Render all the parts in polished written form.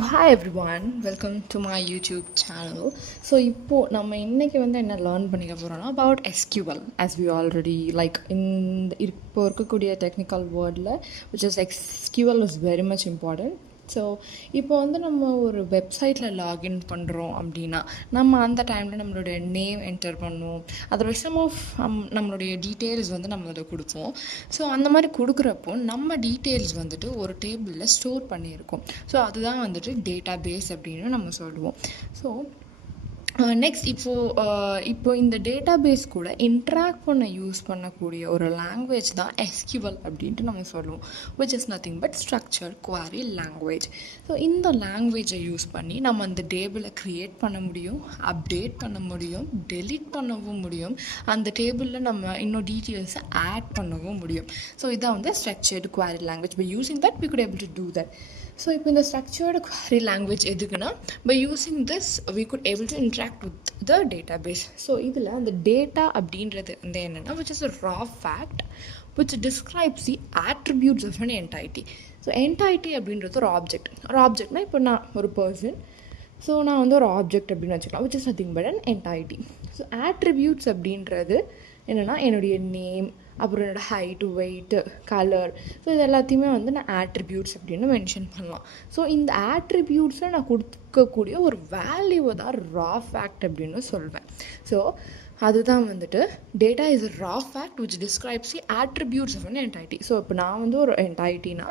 So hi everyone, welcome to my YouTube channel. So இப்போது நம்ம இன்றைக்கி என்ன லேர்ன் பண்ணிக்க போகிறோம்னா about SQL. As we already இந்த இப்போ இருக்கக்கூடிய டெக்னிக்கல் வேர்டில் which is SQL is very much important. So இப்போ நம்ம ஒரு வெப்சைட்டில் லாகின் பண்ணுறோம் அப்படின்னா நம்ம அந்த டைமில் நம்மளுடைய நேம் என்டர் பண்ணுவோம். அதோட சம் ஆஃப் நம்மளுடைய டீட்டெயில்ஸ் நம்ம அதை கொடுப்போம். ஸோ அந்த மாதிரி கொடுக்குறப்போ நம்ம டீட்டெயில்ஸ் ஒரு டேபிளில் ஸ்டோர் பண்ணியிருக்கோம். ஸோ அதுதான் டேட்டா பேஸ் அப்படின்னு நம்ம சொல்லுவோம். ஸோ நெக்ஸ்ட் இப்போ இந்த டேட்டா பேஸ் கூட இன்ட்ராக்ட் பண்ண யூஸ் பண்ணக்கூடிய ஒரு லாங்குவேஜ் தான் எஸ்கியூஎல் அப்படின்ட்டு நம்ம சொல்லுவோம், which is nothing but structured Kuvari language. So இந்த லாங்குவேஜை யூஸ் பண்ணி நம்ம அந்த டேபிளை க்ரியேட் பண்ண முடியும், அப்டேட் பண்ண முடியும், டெலீட் பண்ணவும் முடியும், அந்த டேபிளில் நம்ம இன்னும் டீட்டெயில்ஸை ஆட் பண்ணவும் முடியும். ஸோ இதான் structured query language. By using that we could able to do that. So இப்போ இந்த ஸ்ட்ரக்சர்டு குவரி லாங்குவேஜ் எதுக்குன்னா, by using this we could able to interact with the database. So இதில் அந்த டேட்டா அப்படின்றது என்னென்னா which is a raw fact which describes the attributes of an entity. So entity அப்படின்றது ஒரு ஆப்ஜெக்ட்னா இப்போ நான் ஒரு பர்சன், ஸோ நான் ஒரு ஆப்ஜெக்ட் அப்படின்னு வச்சுக்கலாம், which is nothing but an entity. So attributes அப்படின்றது என்னென்னா என்னுடைய நேம், அப்புறம் என்னோடய ஹைட்டு, வெயிட்டு, கலர், ஸோ இது எல்லாத்தையுமே நான் ஆட்ரிபியூட்ஸ் அப்படின்னு மென்ஷன் பண்ணலாம். ஸோ இந்த ஆட்ரிபியூட்ஸை நான் கொடுக்கக்கூடிய ஒரு வேல்யூவை தான் ரா ஃபேக்ட் அப்படின்னு சொல்வேன். ஸோ அதுதான் data is a raw fact which describes the attributes of an entity. So இப்போ நான் ஒரு என்டைட்டினா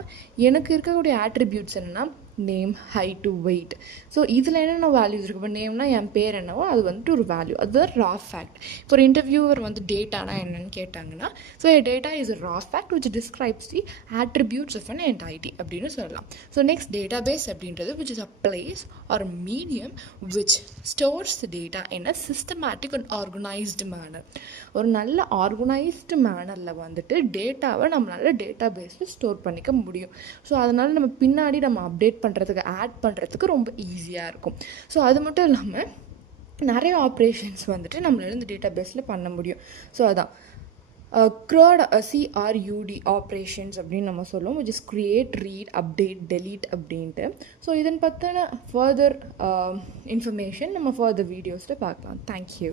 எனக்கு இருக்கக்கூடிய ஆட்ரிபியூட்ஸ் என்னென்னா நேம், ஹைட்டு, வெயிட். ஸோ இதில் என்னென்ன வேல்யூஸ் இருக்குது? இப்போ நேம்னா என் பேர் என்னவோ அது ஒரு வேல்யூ, அதுதான் ரா ஃபேக்ட். இப்போ ஒரு இன்டர்வியூவர் டேட்டானா என்னென்னு கேட்டாங்கன்னா, so data is a raw fact which describes the attributes of an entity அப்படின்னு சொல்லலாம். ஸோ நெக்ஸ்ட் டேட்டா பேஸ் அப்படின்றது which is a place or a medium which stores the data in a systematic and organized manner. ஒரு நல்ல organised மேனரில் டேட்டாவை நம்மளால் data பேஸில் store பண்ணிக்க முடியும். ஸோ அதனால் நம்ம பின்னாடி நம்ம அப்டேட் பண்ணுறதுக்கு, ஆட் பண்ணுறதுக்கு ரொம்ப ஈஸியாக இருக்கும். ஸோ அது மட்டும் இல்லாமல் நிறைய ஆப்ரேஷன்ஸ் நம்மளால இந்த டேட்டா பேஸில் பண்ண முடியும். ஸோ அதான் CRUD ஆப்ரேஷன்ஸ் அப்படின்னு நம்ம சொல்லுவோம், which is create, read, update, delete அப்படின்ட்டு. ஸோ இதன் பற்றின ஃபர்தர் இன்ஃபர்மேஷன் நம்ம ஃபர்தர் வீடியோஸில் பார்க்கலாம். தேங்க்யூ.